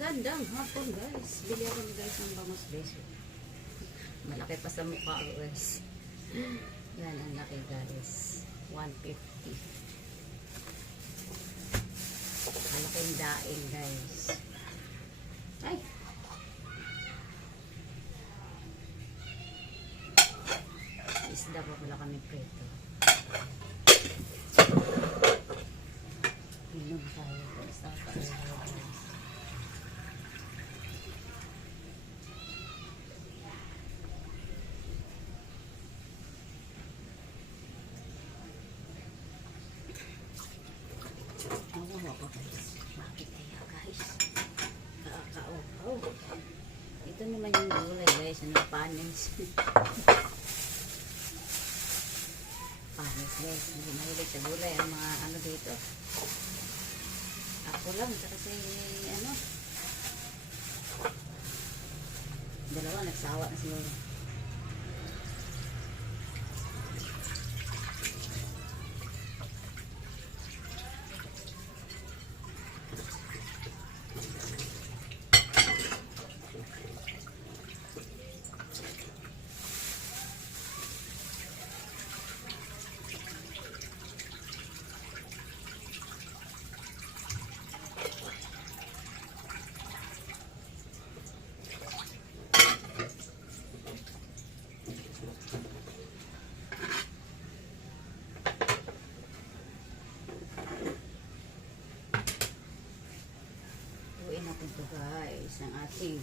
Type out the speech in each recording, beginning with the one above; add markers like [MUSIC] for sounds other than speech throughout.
Magandang hapon guys. Bili ako guys ng bangus beso. Malaki pa sa mukha guys. Yan ang laki guys. 150. Malaking daing guys. Ay! Isda pa pala kami preto. Inom tayo guys. Nakakaawa guys. Awa ko guys. Bakit kaya guys? Kakaawa. Ito naman yung gulay guys. Ano panis? [LAUGHS] panis guys. Hindi mahilig sa gulay ang mga ano dito. Ako lang. Saka si ano. Dalawa nagsawa na siguro. Ito guys. Ang ating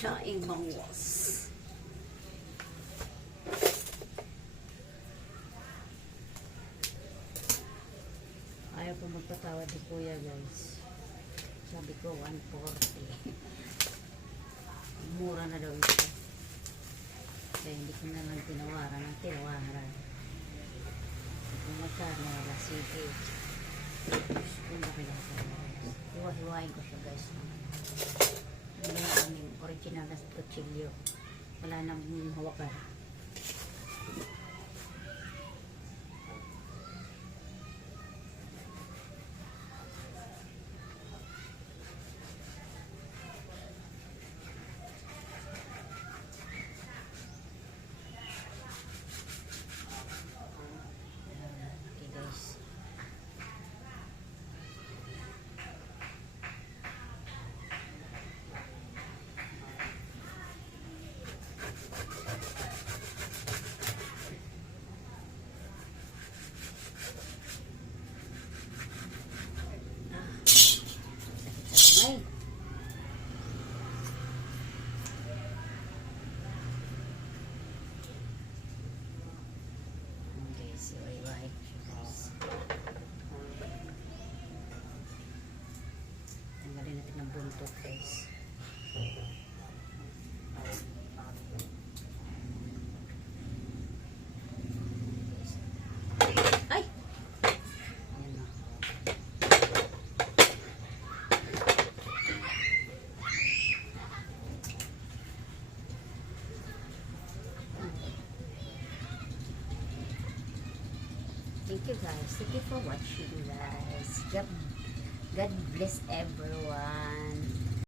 daing bangus. Ayaw po magpatawad ni kuya guys. Sabi ko 140. [LAUGHS] Mura na daw ito. Kaya hindi ko naman tinawaran ng tinawaran. Kung magkano wala sige. Kung laki lang siya Hiwa-hiwain ko siya guys. Hindi na aming original na tortillo. Wala nang hawakan. Buntot guys. Ay! Ayan. Thank you guys. Thank you for watching guys. God, God bless everyone.